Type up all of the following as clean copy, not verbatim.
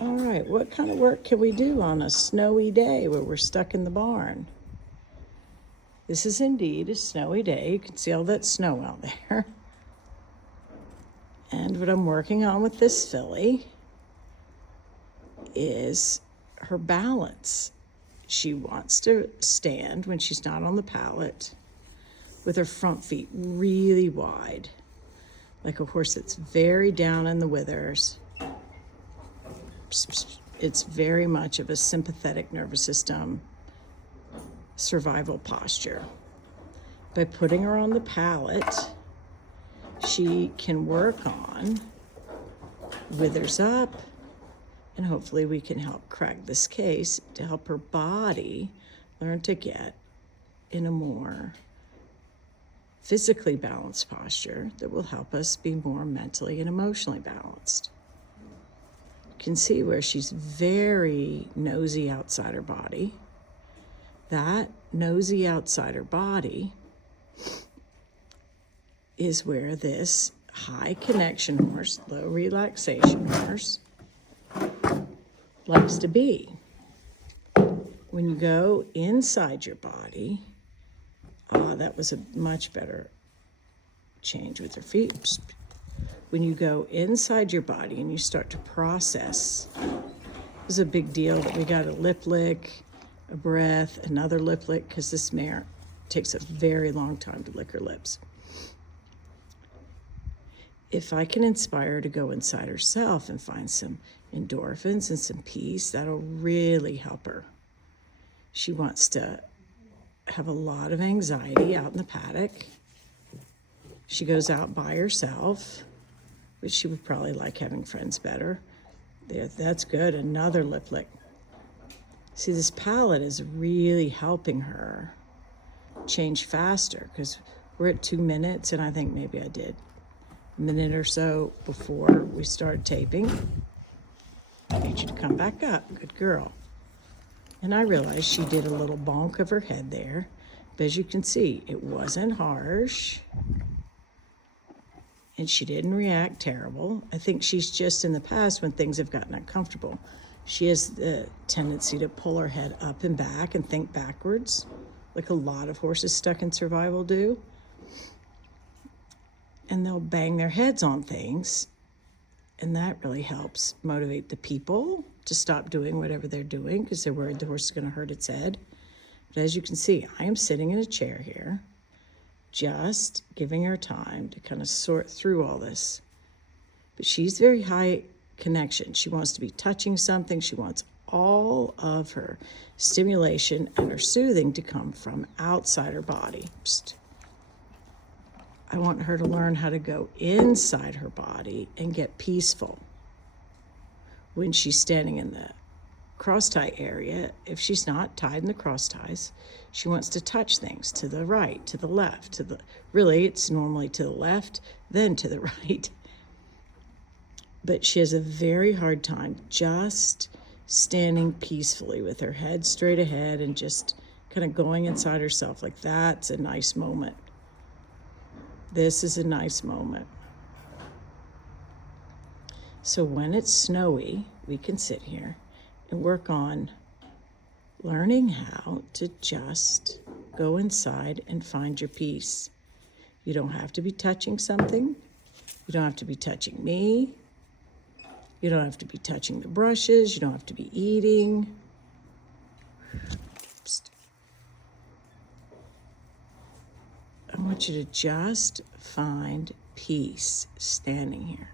All right, what kind of work can we do on a snowy day where we're stuck in the barn? This is indeed a snowy day. You can see all that snow out there. And what I'm working on with this filly is her balance. She wants to stand when she's not on the pallet with her front feet really wide, like a horse that's very down in the withers. It's very much of a sympathetic nervous system survival posture. By putting her on the pallet, she can work on withers up, and hopefully we can help crack this case to help her body learn to get in a more physically balanced posture that will help us be more mentally and emotionally balanced. You can see where she's very nosy outside her body. That nosy outside her body is where this high connection horse, low relaxation horse, likes to be. When you go inside your body, that was a much better change with her feet. When you go inside your body and you start to process, it was a big deal that we got a lip lick, a breath, another lip lick, because this mare takes a very long time to lick her lips. If I can inspire her to go inside herself and find some endorphins and some peace, that'll really help her. She wants to have a lot of anxiety out in the paddock. She goes out by herself, which she would probably like having friends better. That's good, another lip lick. See, this palate is really helping her change faster, because we're at 2 minutes, and I think maybe I did a minute or so before we started taping. I need you to come back up, good girl. And I realized she did a little bonk of her head there, but as you can see, it wasn't harsh, and she didn't react terrible. I think she's just, in the past, when things have gotten uncomfortable, she has the tendency to pull her head up and back and think backwards, like a lot of horses stuck in survival do. And they'll bang their heads on things, and that really helps motivate the people to stop doing whatever they're doing because they're worried the horse is going to hurt its head. But as you can see, I am sitting in a chair here, just giving her time to kind of sort through all this. But she's very high connection. She wants to be touching something. She wants all of her stimulation and her soothing to come from outside her body. Psst. I want her to learn how to go inside her body and get peaceful. When she's standing in the cross tie area, if she's not tied in the cross ties, she wants to touch things to the right, to the left, really it's normally to the left, then to the right. But she has a very hard time just standing peacefully with her head straight ahead and just kind of going inside herself. Like, that's a nice moment. This is a nice moment. So when it's snowy, we can sit here and work on learning how to just go inside and find your peace. You don't have to be touching something. You don't have to be touching me. You don't have to be touching the brushes. You don't have to be eating. Psst. I want you to just find peace standing here.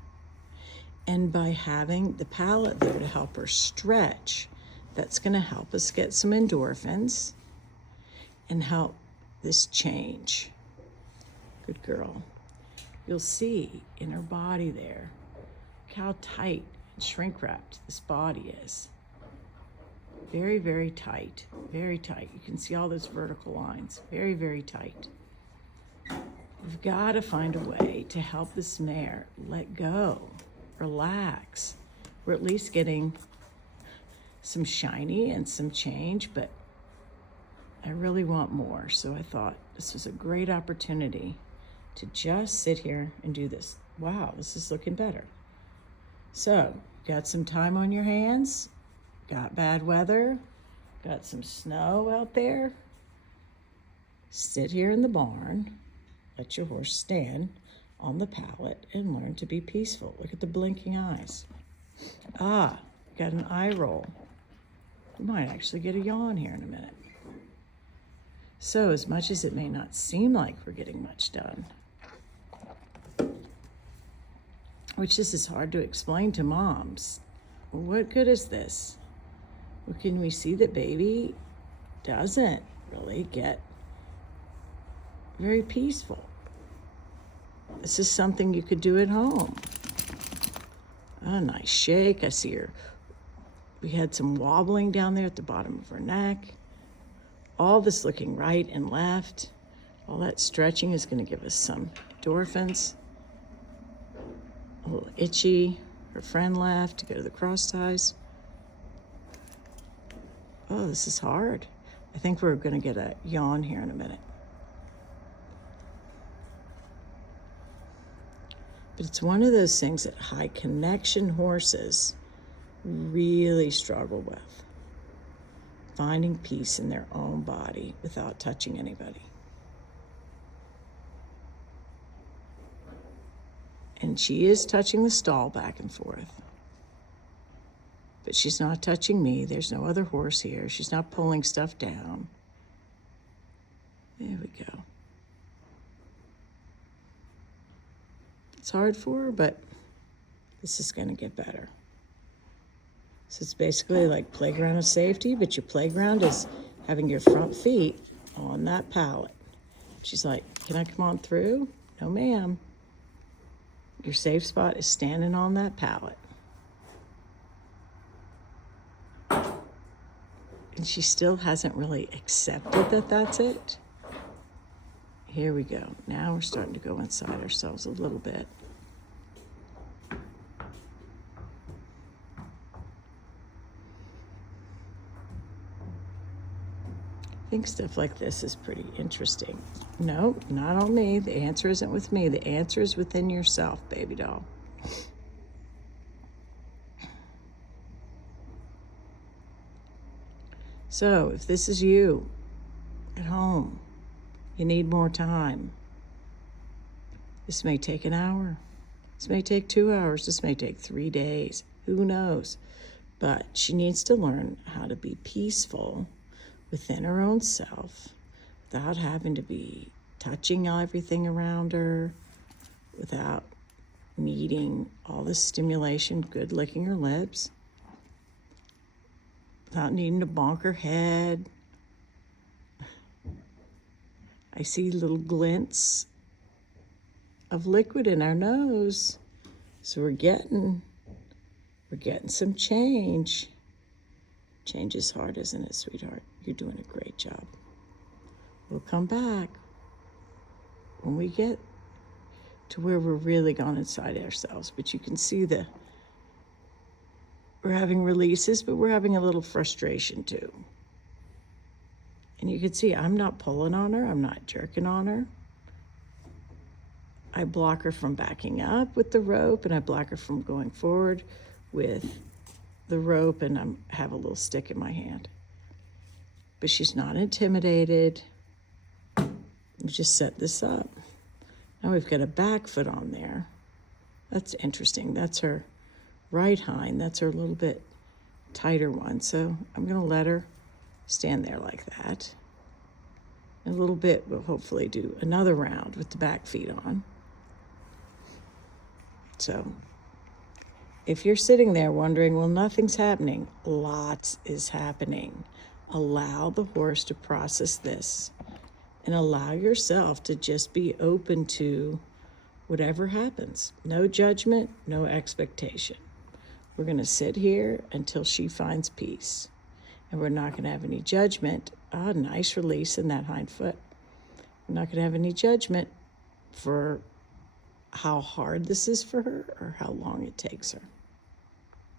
And by having the palate there to help her stretch, that's going to help us get some endorphins and help this change. Good girl. You'll see in her body there how tight and shrink wrapped this body is. Very, very tight, very tight. You can see all those vertical lines, very, very tight. We've got to find a way to help this mare let go, relax. We're at least getting some shiny and some change, but I really want more. So I thought this was a great opportunity to just sit here and do this. Wow, this is looking better. So got some time on your hands, got bad weather, got some snow out there, sit here in the barn, let your horse stand on the pallet and learn to be peaceful. Look at the blinking eyes. Ah, got an eye roll. You might actually get a yawn here in a minute. So as much as it may not seem like we're getting much done, which this is hard to explain to moms, what good is this? Well, can we see that baby doesn't really get very peaceful? This is something you could do at home. A nice shake. I see her. We had some wobbling down there at the bottom of her neck. All this looking right and left. All that stretching is going to give us some endorphins. A little itchy. Her friend left to go to the cross ties. Oh, this is hard. I think we're going to get a yawn here in a minute. But it's one of those things that high connection horses really struggle with. Finding peace in their own body without touching anybody. And she is touching the stall back and forth. But she's not touching me. There's no other horse here. She's not pulling stuff down. There we go. It's hard for her, but this is going to get better. So it's basically like playground of safety, but your playground is having your front feet on that pallet. She's like, can I come on through? No, ma'am. Your safe spot is standing on that pallet. And she still hasn't really accepted that that's it. Here we go. Now we're starting to go inside ourselves a little bit. I think stuff like this is pretty interesting. No, not on me. The answer isn't with me. The answer is within yourself, baby doll. So if this is you at home, you need more time. This may take an hour. This may take 2 hours. This may take 3 days. Who knows? But she needs to learn how to be peaceful within her own self without having to be touching everything around her, without needing all this stimulation, good licking her lips, without needing to bonk her head. I see little glints of liquid in our nose. So we're getting some change. Change is hard, isn't it, sweetheart? You're doing a great job. We'll come back when we get to where we're really gone inside ourselves. But you can see we're having releases, but we're having a little frustration too. And you can see I'm not pulling on her. I'm not jerking on her. I block her from backing up with the rope, and I block her from going forward with the rope, and I have a little stick in my hand. But she's not intimidated. We just set this up. Now we've got a back foot on there. That's interesting. That's her right hind. That's her little bit tighter one. So I'm going to let her stand there like that. In a little bit, we'll hopefully do another round with the back feet on. So if you're sitting there wondering, well, nothing's happening, lots is happening. Allow the horse to process this and allow yourself to just be open to whatever happens. No judgment, no expectation. We're going to sit here until she finds peace. And we're not going to have any judgment. Nice release in that hind foot. We're not going to have any judgment for how hard this is for her or how long it takes her.